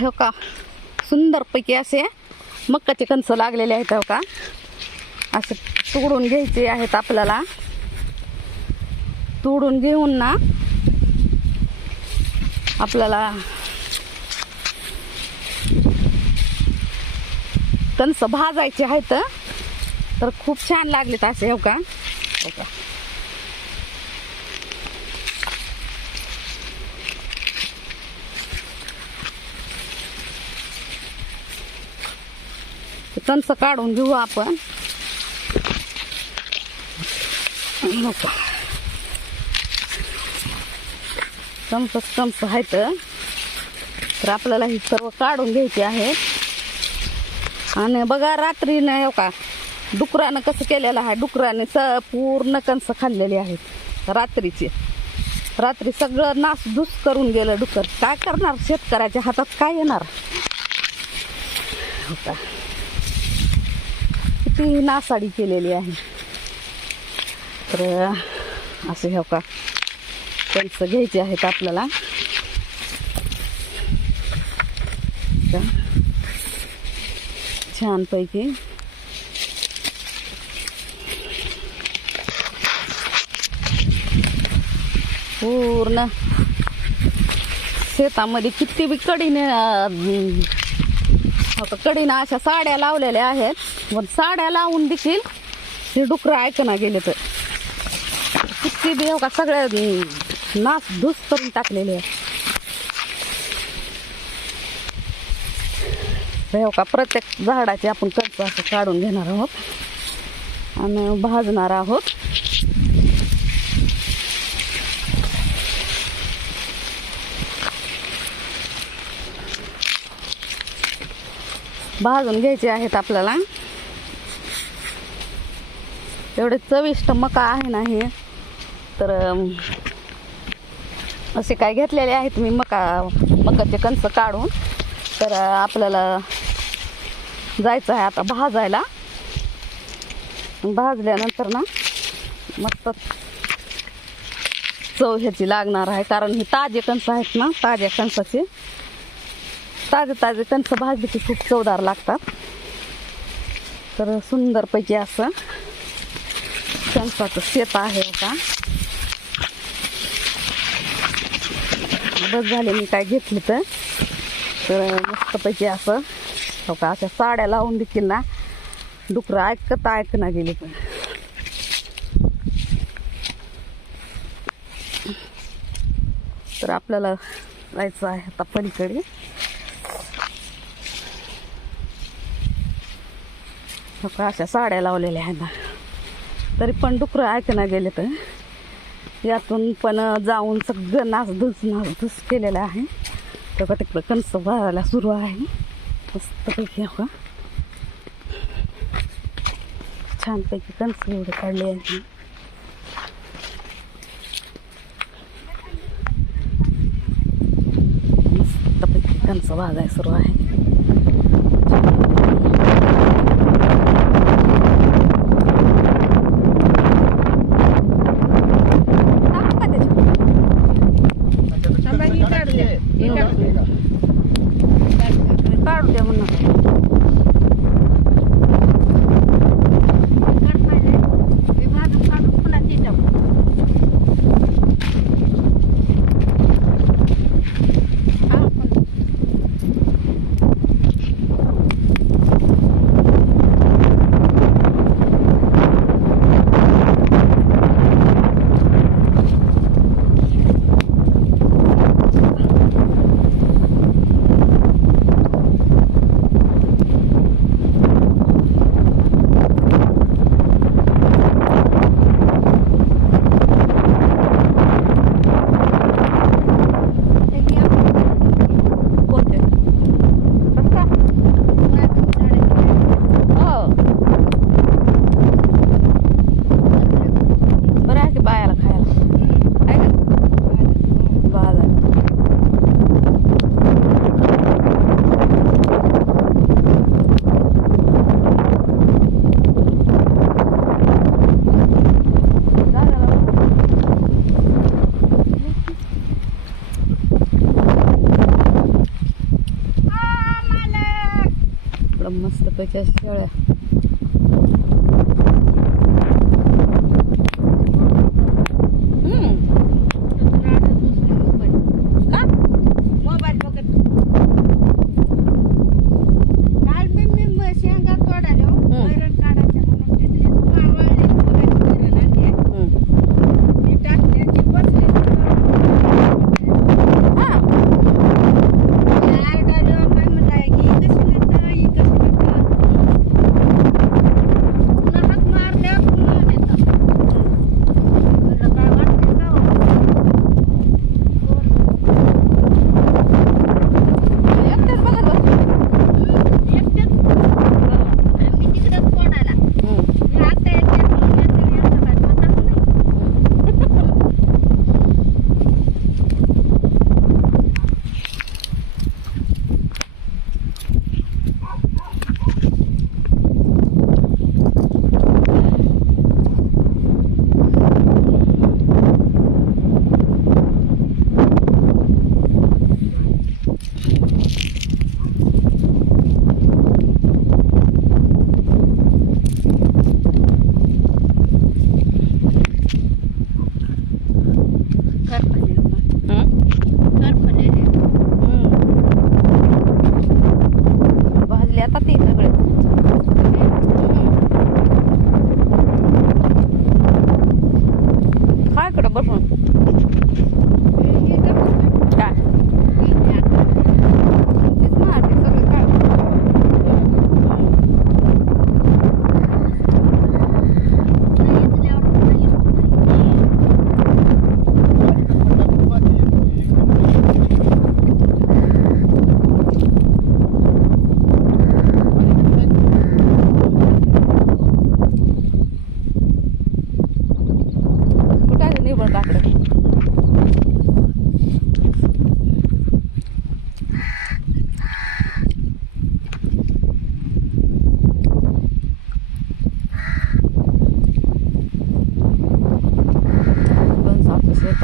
हो का? सुंदरपैकी असे मक्काचे कणस लागलेले आहेत हो का? असे तुडून घ्यायचे आहेत आपल्याला. तुडून घेऊन ना आपल्याला कणस भाजायचे आहेत. तर खूप छान लागलेत असे हो का? हो का? ते काढून घेऊ आपण. हो का चमच चमच तर. आपल्याला ही सर्व काढून घ्यायची आहेत आणि बघा रात्रीनं हो का डुकरानं कसं केलेलं आहे. डुकराने स पूर्ण कणसं खाल्लेली आहेत. रात्रीचे. रात्री सगळं नासधूस करून गेलं डुकर. काय करणार? शेतकऱ्याच्या हातात काय येणार? हो वरती नासाडी केलेली आहे. तर असे हो का कणसं घ्यायचे आहेत आपल्याला. का? छानपैकी. पूर्ण. शेतामध्ये किती बी कडीने आता कडीनं अशा साड्या लावलेल्या आहेत. पण साड्या लावून देखील हे डुकरं ऐकना गेले तर. किती बी का सगळ्या अं, धूस करून टाकलेले आहे का प्रत्येक झाडाचे आपण कणस असं काढून घेणार आहोत. आणि भाजणार आहोत. भाजून घ्यायचे आहेत आपल्याला. एवढे चविष्ट मका आहे ना हे. तर असे काय घेतलेले आहेत मी मका मकाचे कणस काढून. तर आपल्याला जायचं आहे आता भाजायला. भाजल्यानंतर ना मस्त चव ह्याची लागणार आहे. कारण ही ताजे कणस आहेत ना ताज्या कणसाचे. ताजे ताजे त्यांचं भाजले की खूप चवदार लागतात. तर सुंदरपैकी असं कणसाचं शेत आहे का बस झाले मी काय घेतली तर. तर मस्तपैकी असं हो का अशा साड्या लावून देखील ना. डुकरं ऐकत ऐकना गेली पण. तर आपल्याला जायचं आहे आता पलीकडे. हो अशा साड्या लावलेल्या आहेत ना. तरी पण डुकरं ऐकना गेले तर यातून पण जाऊन सगळं नासधूस नासधूस केलेलं आहे. तेव्हा तिकडं कणस भरायला सुरू आहे. मस्तपैकी हो का छानपैकी कणस एवढे काढले आहे मस्तपैकी कणस भाजाय सुरू आहे. आपलं मस्तपैकी शेळ्या. pati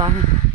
पानी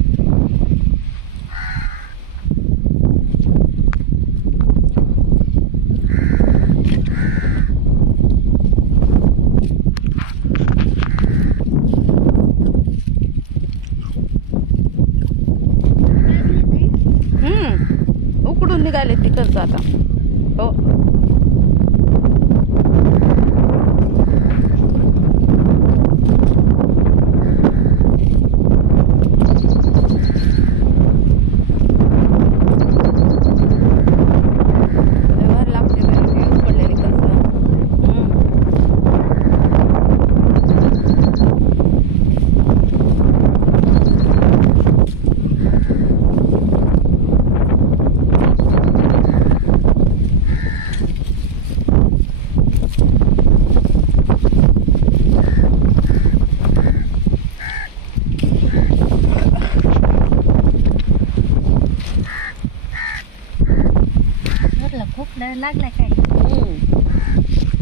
लागलाय काय?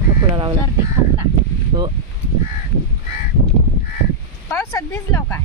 खोकला लावला? सर्दी हो. पावसात भिजलाव काय?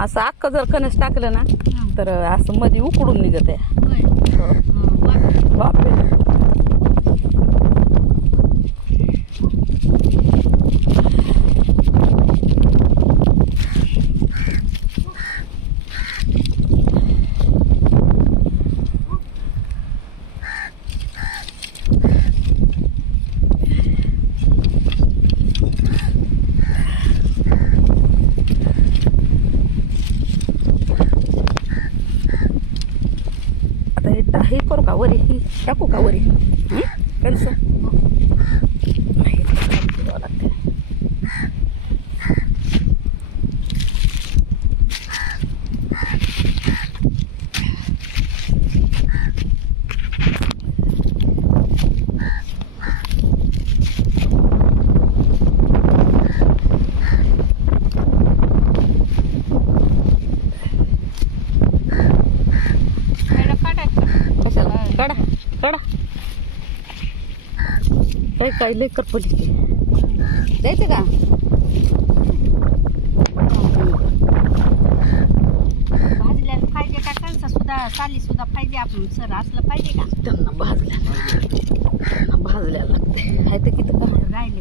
असं अख्खं जर कणस टाकलं ना तर असं मध्ये उकडून निघत आहे हो. बापरे. टाकू का काय काय लय करपली द्यायचं का? भाजल्याला पाहिजे का? कणसा सुद्धा साली सुद्धा पाहिजे आपण सर असलं पाहिजे का? त्यांना भाजल्या त्यांना भाजल्या लागते. तर किती राहिले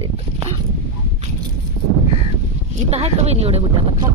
ते. इथं. आहे का बहिणी एवढे मोठ्या? आता